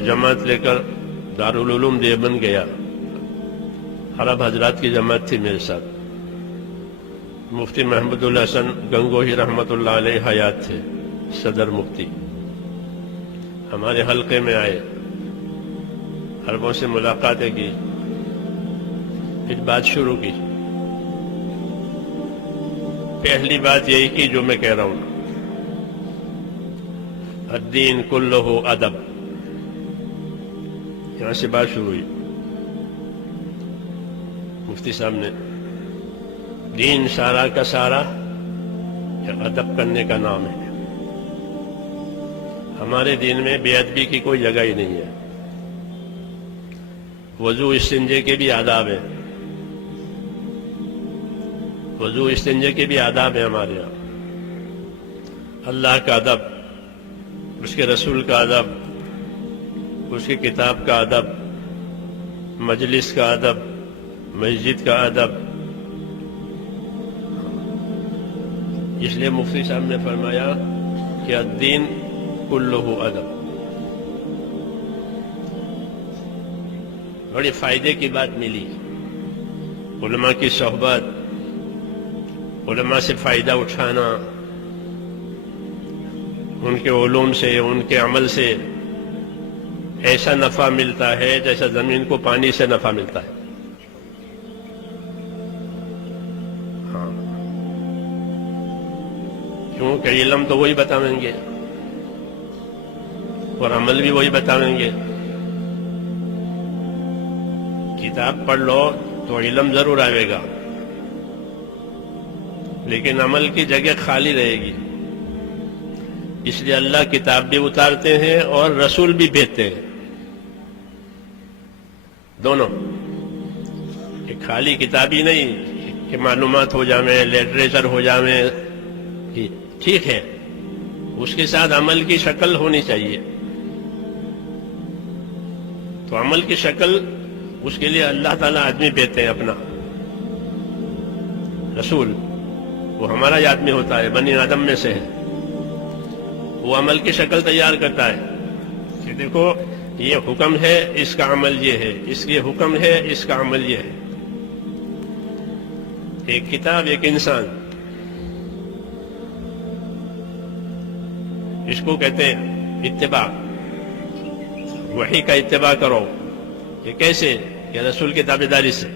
جماعت لے کر دارالعلوم دیوبند گیا. عرب حضرات کی جماعت تھی میرے ساتھ. مفتی محمد الحسن گنگوہی رحمۃ اللہ علیہ حیات تھے صدر مفتی. ہمارے حلقے میں آئے, عربوں سے ملاقاتیں کی, پھر بات شروع کی. پہلی بات یہی کی جو میں کہہ رہا ہوں, الدین کلہ ادب. یہاں سے بات شروع ہوئی. مفتی صاحب نے, دین سارا کا سارا ادب کرنے کا نام ہے. ہمارے دین میں بے ادبی کی کوئی جگہ ہی نہیں ہے. وضو استنجے کے بھی آداب ہیں, وضو استنجے کے بھی آداب ہیں ہمارے یہاں. اللہ کا ادب, اس کے رسول کا ادب, اس کی کتاب کا ادب, مجلس کا ادب, مسجد کا ادب. اس لیے مفتی صاحب نے فرمایا کہ الدین کلہ ادب. بڑی فائدے کی بات ملی. علماء کی صحبت, علماء سے فائدہ اٹھانا, ان کے علوم سے, ان کے عمل سے ایسا نفع ملتا ہے جیسا زمین کو پانی سے نفع ملتا ہے. ہاں, کیونکہ علم تو وہی بتائیں گے اور عمل بھی وہی بتائیں گے. کتاب پڑھ لو تو علم ضرور آئے گا, لیکن عمل کی جگہ خالی رہے گی. اس لیے اللہ کتاب بھی اتارتے ہیں اور رسول بھی بھیجتے ہیں, دونوں. کہ خالی کتاب ہی نہیں کہ معلومات ہو جائیں, لٹریچر ہو جائیں, ٹھیک ہے, اس کے ساتھ عمل کی شکل ہونی چاہیے. تو عمل کی شکل, اس کے لیے اللہ تعالیٰ آدمی بھیجتے ہیں اپنا رسول. وہ ہمارا ہی آدمی ہوتا ہے, بنی آدم میں سے ہے. وہ عمل کی شکل تیار کرتا ہے کہ دیکھو یہ حکم ہے, اس کا عمل یہ ہے, اس کے حکم ہے, اس کا عمل یہ ہے. ایک کتاب, ایک انسان, اس کو کہتے ہیں اتباع. وحی کا اتباع کرو. یہ کیسے؟ کہ رسول کی تابعداری سے.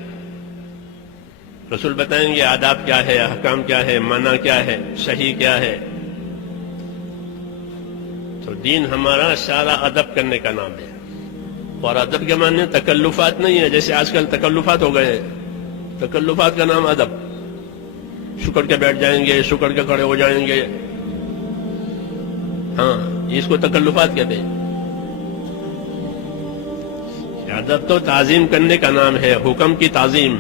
رسول بتائیں گے آداب کیا ہے, احکام کیا ہے, منع کیا ہے, صحیح کیا ہے. تو دین ہمارا سارا ادب کرنے کا نام ہے. اور ادب کے معنی تکلفات نہیں ہے جیسے آج کل تکلفات ہو گئے. تکلفات کا نام ادب. شکر کے بیٹھ جائیں گے, شکر کے کھڑے ہو جائیں گے. ہاں, اس کو تکلفات کہتے ہیں. ادب تو تعظیم کرنے کا نام ہے, حکم کی تعظیم.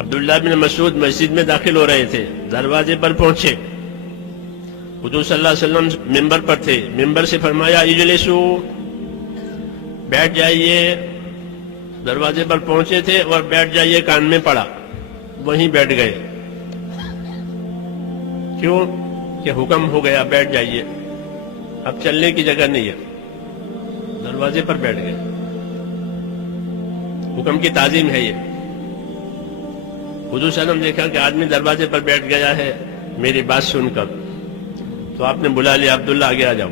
عبداللہ بن مسعود مسجد میں داخل ہو رہے تھے, دروازے پر پہنچے. حضور صلی اللہ علیہ وسلم ممبر پر تھے. ممبر سے فرمایا اجلسو, بیٹھ جائیے. دروازے پر پہنچے تھے اور بیٹھ جائیے کان میں پڑا, وہیں بیٹھ گئے. کیوں؟ کہ حکم ہو گیا بیٹھ جائیے, اب چلنے کی جگہ نہیں ہے. دروازے پر بیٹھ گئے. حکم کی تعظیم ہے یہ. حضور صلی اللہ علیہ وسلم دیکھا کہ آدمی دروازے پر بیٹھ گیا ہے میری بات سن کر, تو آپ نے بلا لیا, عبداللہ آگے آ جاؤ.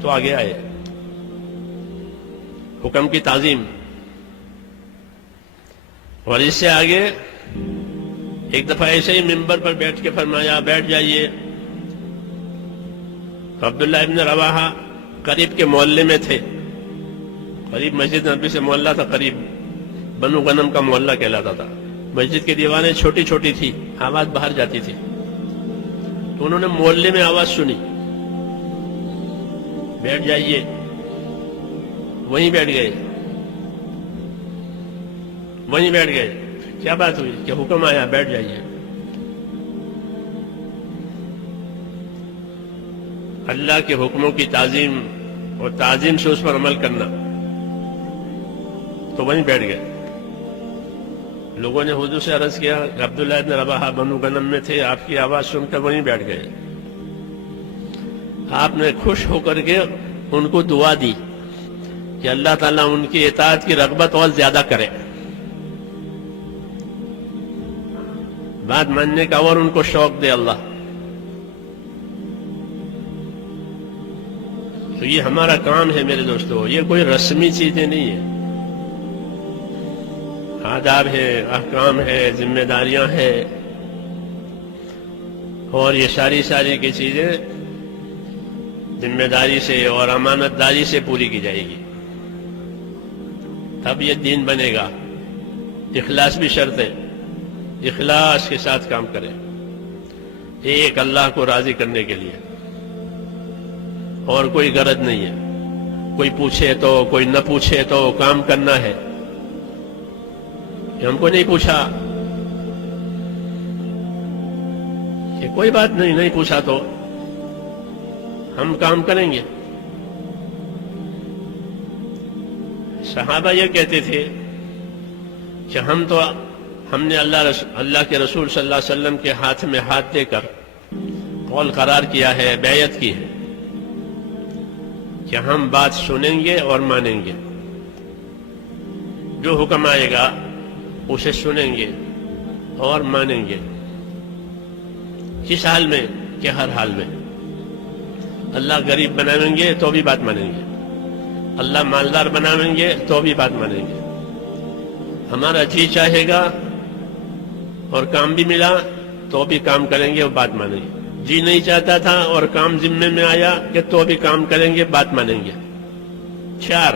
تو آگے آئے. حکم کی تعظیم. اور اس سے آگے ایک دفعہ ایسے ہی ممبر پر بیٹھ کے فرمایا بیٹھ جائیے. تو عبداللہ ابن رواحہ قریب کے محلے میں تھے. قریب مسجد نبی سے محلہ تھا, قریب بنو غنم کا محلہ کہلاتا تھا. مسجد کی دیواریں چھوٹی چھوٹی تھی, آواز باہر جاتی تھی. تو انہوں نے محلے میں آواز سنی, بیٹھ جائیے. وہیں بیٹھ گئے. وہیں بیٹھ گئے. کیا بات ہوئی؟ کہ حکم آیا بیٹھ جائیے. اللہ کے حکموں کی تعظیم اور تعظیم سے اس پر عمل کرنا. تو وہیں بیٹھ گئے. لوگوں نے حضور سے عرض کیا کہ عبداللہ ابن رواحہ بنو غنم میں تھے, آپ کی آواز سن کر وہیں بیٹھ گئے. آپ نے خوش ہو کر کے ان کو دعا دی کہ اللہ تعالیٰ ان کی اطاعت کی رغبت اور زیادہ کرے، بات ماننے کا اور ان کو شوق دے اللہ. تو یہ ہمارا کام ہے میرے دوستو، یہ کوئی رسمی چیزیں نہیں ہیں، آداب ہے، احکام ہے، ذمہ داریاں ہیں، اور یہ ساری کی چیزیں ذمہ داری سے اور امانت داری سے پوری کی جائے گی، تب یہ دین بنے گا. اخلاص بھی شرط ہے، اخلاص کے ساتھ کام کریں، ایک اللہ کو راضی کرنے کے لیے، اور کوئی غرض نہیں ہے. کوئی پوچھے تو کوئی نہ پوچھے تو کام کرنا ہے. کہ ہم کو نہیں پوچھا کہ کوئی بات نہیں پوچھا تو ہم کام کریں گے. صحابہ یہ کہتے تھے کہ ہم نے اللہ کے رسول صلی اللہ علیہ وسلم کے ہاتھ میں ہاتھ دے کر قول قرار کیا ہے، بیعت کی ہے کہ ہم بات سنیں گے اور مانیں گے، جو حکم آئے گا اسے سنیں گے اور مانیں گے. کس حال میں؟ کہ ہر حال میں. اللہ غریب بنائیں گے تو بھی بات مانیں گے، اللہ مالدار بنائیں گے تو بھی بات مانیں گے. ہمارا جی چاہے گا اور کام بھی ملا تو بھی کام کریں گے اور بات مانیں گے. جی نہیں چاہتا تھا اور کام ذمے میں آیا کہ تو بھی کام کریں گے، بات مانیں گے. 4.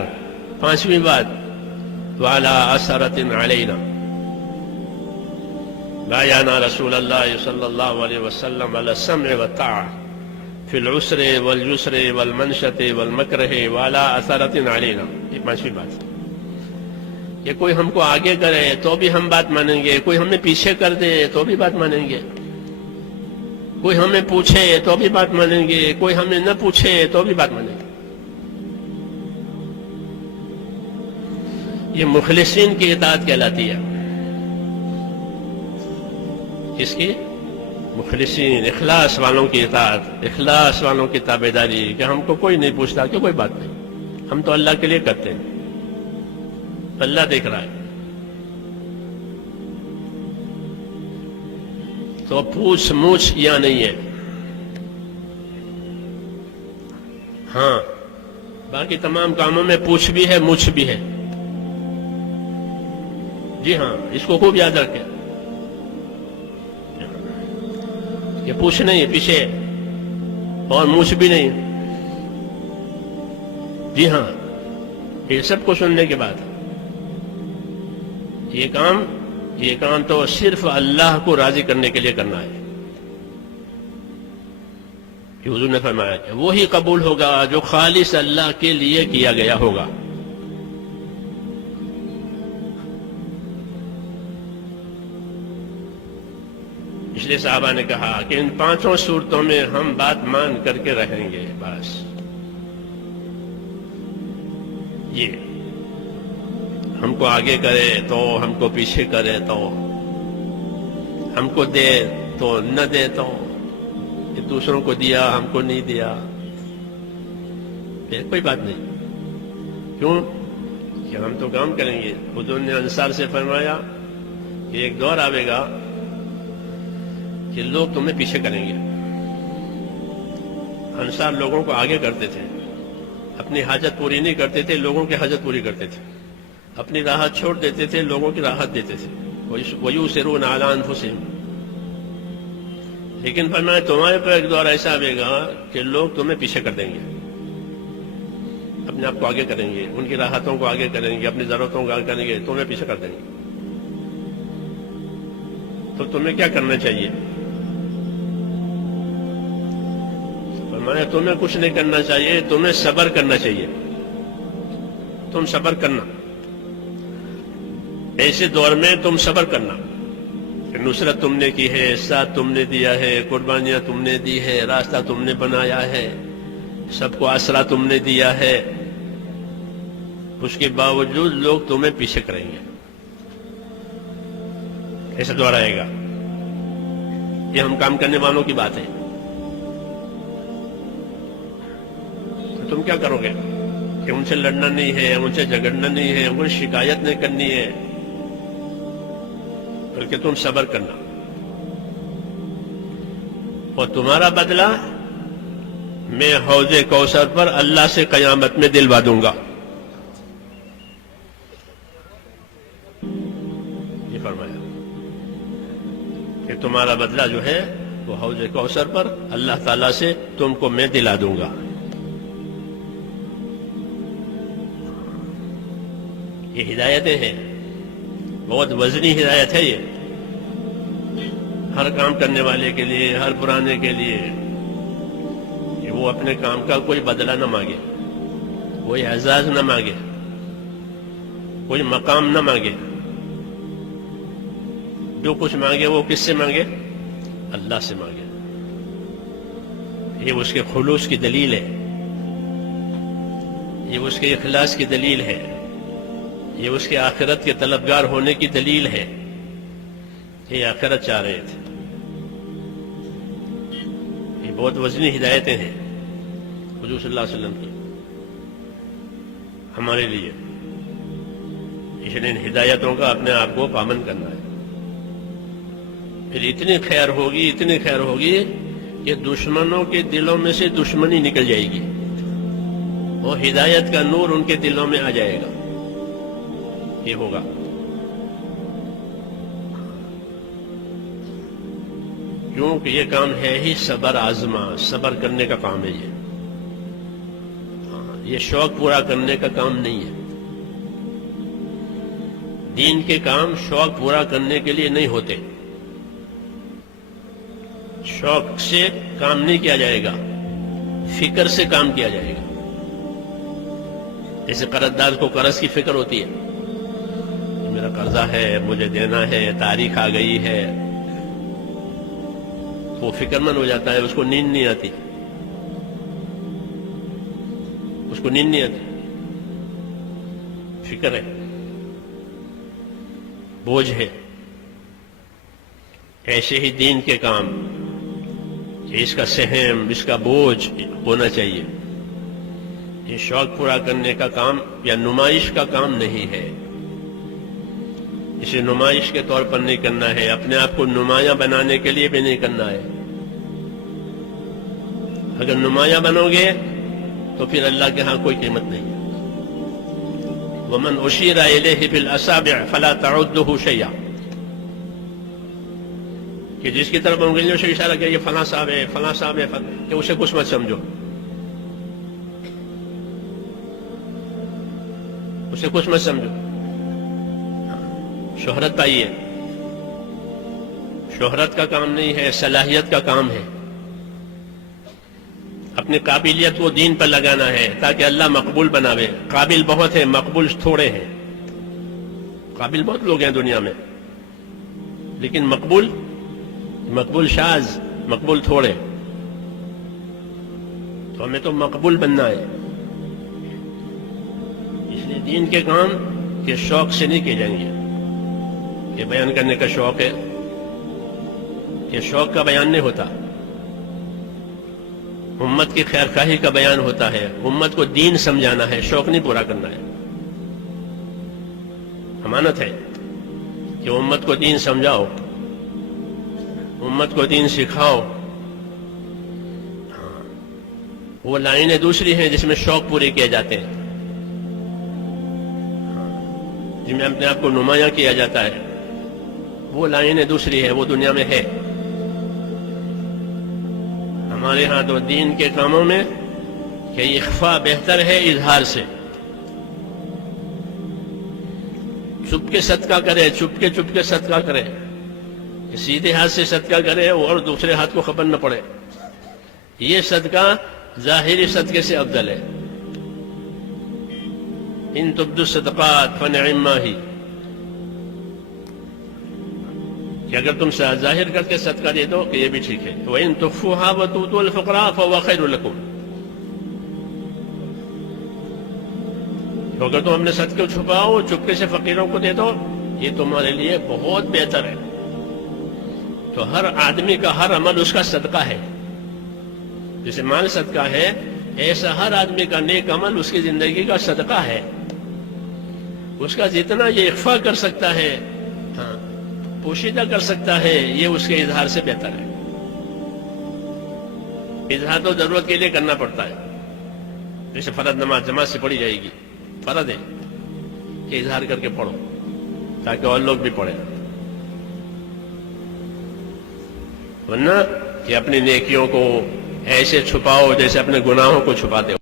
5ویں بات، وعلی اثرۃ علینا بایانا رسول اللہ صلی اللہ علیہ وسلم علی السمع والطاعہ فی العسر والیسر والمنشۃ والمکرہ وعلی اثرۃ علینا. یہ 5ویں بات کہ کوئی ہم کو آگے کرے تو بھی ہم بات مانیں گے، کوئی ہمیں پیچھے کر دے تو بھی بات مانیں گے، کوئی ہمیں پوچھے تو بھی بات مانیں گے، کوئی ہمیں نہ پوچھے تو بھی بات مانیں گے. یہ مخلصین کی اطاعت کہلاتی ہے. اس کی مخلصین، اخلاص والوں کی اطاعت، اخلاص والوں کی تابعداری، کہ ہم کو کوئی نہیں پوچھتا کہ کوئی بات نہیں، ہم تو اللہ کے لیے کرتے ہیں، اللہ دیکھ رہا ہے. تو پوچھ موچھ یا نہیں ہے. ہاں باقی تمام کاموں میں پوچھ بھی ہے، موچھ بھی ہے. جی ہاں، اس کو خوب یاد رکھیں کہ پوچھ نہیں پیچھے اور موچھ بھی نہیں. جی ہاں، یہ سب کو سننے کے بعد یہ کام تو صرف اللہ کو راضی کرنے کے لیے کرنا ہے. کہ حضور نے فرمایا کہ وہی قبول ہوگا جو خالص اللہ کے لیے کیا گیا ہوگا. اس لیے صحابہ نے کہا کہ ان 5 صورتوں میں ہم بات مان کر کے رہیں گے. بس یہ ہم کو آگے کرے تو ہم کو پیچھے کرے تو ہم کو دے تو نہ دے تو کہ دوسروں کو دیا ہم کو نہیں دیا، پھر کوئی بات نہیں. کیوں کہ ہم تو کام کریں گے. حضور نے انصار سے فرمایا کہ ایک دور آئے گا کہ لوگ تمہیں پیچھے کریں گے. انصار لوگوں کو آگے کرتے تھے، اپنی حاجت پوری نہیں کرتے تھے، لوگوں کی حاجت پوری کرتے تھے. اپنی راحت چھوڑ دیتے تھے، لوگوں کی راحت دیتے تھے. وَيُؤْثِرُونَ عَلَىٰ أَنفُسِهِمْ. لیکن فرمایا تمہارے پر ایک دور ایسا آئے گا کہ لوگ تمہیں پیچھے کر دیں گے، اپنے آپ کو آگے کریں گے، ان کی راحتوں کو آگے کریں گے، اپنی ضرورتوں کو آگے کریں گے، تمہیں پیچھے کر دیں گے. تو تمہیں کیا کرنا چاہیے؟ فرمایا تمہیں کچھ نہیں کرنا چاہیے، تمہیں صبر کرنا چاہیے. تم صبر کرنا، ایسے دور میں تم صبر کرنا کہ نصرت تم نے کی ہے، ساتھ تم نے دیا ہے، قربانیاں تم نے دی ہے، راستہ تم نے بنایا ہے، سب کو آسرا تم نے دیا ہے، اس کے باوجود لوگ تمہیں پیچھے کریں گے. ایسا دور آئے گا. یہ ہم کام کرنے والوں کی بات ہے. تم کیا کرو گے کہ ان سے لڑنا نہیں ہے، ان سے جھگڑنا نہیں ہے، ان کو شکایت نہیں کرنی ہے، بلکہ تم صبر کرنا، اور تمہارا بدلہ میں حوض کوثر پر اللہ سے قیامت میں دلوا دوں گا. یہ فرمایا کہ تمہارا بدلہ جو ہے وہ حوض کوثر پر اللہ تعالیٰ سے تم کو میں دلا دوں گا. یہ ہدایتیں ہیں، بہت وزنی ہدایت ہے یہ، ہر کام کرنے والے کے لیے، ہر پرانے کے لیے، کہ وہ اپنے کام کا کوئی بدلہ نہ مانگے، کوئی اعزاز نہ مانگے، کوئی مقام نہ مانگے. جو کچھ مانگے وہ کس سے مانگے؟ اللہ سے مانگے. یہ اس کے خلوص کی دلیل ہے، یہ اس کے اخلاص کی دلیل ہے، یہ اس کے آخرت کے طلبگار ہونے کی دلیل ہے. یہ آخرت چاہ رہے تھے. یہ بہت وزنی ہدایتیں ہیں حضور صلی اللہ علیہ وسلم کی ہمارے لیے. اس لیے ان ہدایتوں کا اپنے آپ کو پابند کرنا ہے. پھر اتنی خیر ہوگی، اتنی خیر ہوگی کہ دشمنوں کے دلوں میں سے دشمنی نکل جائے گی، اور ہدایت کا نور ان کے دلوں میں آ جائے گا. یہ ہوگا. کیونکہ یہ کام ہے ہی صبر آزما، صبر کرنے کا کام ہے. یہ شوق پورا کرنے کا کام نہیں ہے. دین کے کام شوق پورا کرنے کے لیے نہیں ہوتے. شوق سے کام نہیں کیا جائے گا، فکر سے کام کیا جائے گا. جیسے قرضدار کو قرض کی فکر ہوتی ہے، میرا قرضہ ہے، مجھے دینا ہے، تاریخ آ گئی ہے، وہ فکر مند ہو جاتا ہے. اس کو نیند نہیں آتی، اس کو نیند نہیں آتی. فکر ہے، بوجھ ہے. ایسے ہی دین کے کام، اس کا سہم، اس کا بوجھ ہونا چاہیے. یہ شوق پورا کرنے کا کام یا نمائش کا کام نہیں ہے. اسے نمائش کے طور پر نہیں کرنا ہے، اپنے آپ کو نمایاں بنانے کے لیے بھی نہیں کرنا ہے. اگر نمایاں بنو گے تو پھر اللہ کے ہاں کوئی قیمت نہیں ہے. وَمَنْ أُشِيرَ إِلَيْهِ بِالْأَصَابِعِ فَلَا تَعُدُّهُ شَيْئًا، کہ جس کی طرف انگلیوں سے اشارہ کیا یہ فلاں صاحب ہے، فلاں صاحب ہے، کہ اسے کچھ مت سمجھو، اسے کچھ مت سمجھو. شہرت پائیے، شہرت کا کام نہیں ہے، صلاحیت کا کام ہے. اپنی قابلیت کو دین پر لگانا ہے تاکہ اللہ مقبول بناوے. قابل بہت ہے، مقبول تھوڑے ہیں. قابل بہت لوگ ہیں دنیا میں، لیکن مقبول شاذ، مقبول تھوڑے. تو ہمیں تو مقبول بننا ہے. اس لیے دین کے کام کے شوق سے نہیں کیے جائیں گے. یہ بیان کرنے کا شوق ہے، یہ شوق کا بیان نہیں ہوتا. امت کی خیر خواہی کا بیان ہوتا ہے. امت کو دین سمجھانا ہے، شوق نہیں پورا کرنا ہے. امانت ہے کہ امت کو دین سمجھاؤ، امت کو دین سکھاؤ. وہ لائنیں دوسری ہیں جس میں شوق پورے کیے جاتے ہیں، جن میں اپنے آپ کو نمایاں کیا جاتا ہے. وہ لائنیں دوسری ہے، وہ دنیا میں ہے. ہمارے ہاں تو دین کے کاموں میں کہ اخفاء بہتر ہے اظہار سے. چپ کے صدقہ کرے، چپ کے صدقہ کرے، سیدھے ہاتھ سے صدقہ کرے اور دوسرے ہاتھ کو خبر نہ پڑے. یہ صدقہ ظاہری صدقے سے افضل ہے. ان تبدوا الصدقات فنعما ہی، کہ اگر تم ظاہر کر کے صدقہ دے دو کہ یہ بھی ٹھیک ہے. وَإِن تُخْفُوهَا وَتُؤْتُوها الْفُقَرَاءَ فَهُوَ خَيْرٌ لَكُمْ، تو اگر تم اپنے صدقے کو چھپاؤ، چپکے سے فقیروں کو دے دو، یہ تمہارے لیے بہت بہتر ہے. تو ہر آدمی کا ہر عمل اس کا صدقہ ہے. جیسے مال صدقہ ہے، ایسا ہر آدمی کا نیک عمل اس کی زندگی کا صدقہ ہے. اس کا جتنا یہ اخفا کر سکتا ہے، پوشیدہ کر سکتا ہے، یہ اس کے اظہار سے بہتر ہے. اظہار تو ضرورت کے لیے کرنا پڑتا ہے. جیسے فرض نماز جماعت سے پڑھی جائے گی، فرض ہے کہ اظہار کر کے پڑھو تاکہ اور لوگ بھی پڑھیں. ورنہ کہ اپنی نیکیوں کو ایسے چھپاؤ جیسے اپنے گناہوں کو چھپاتے ہو.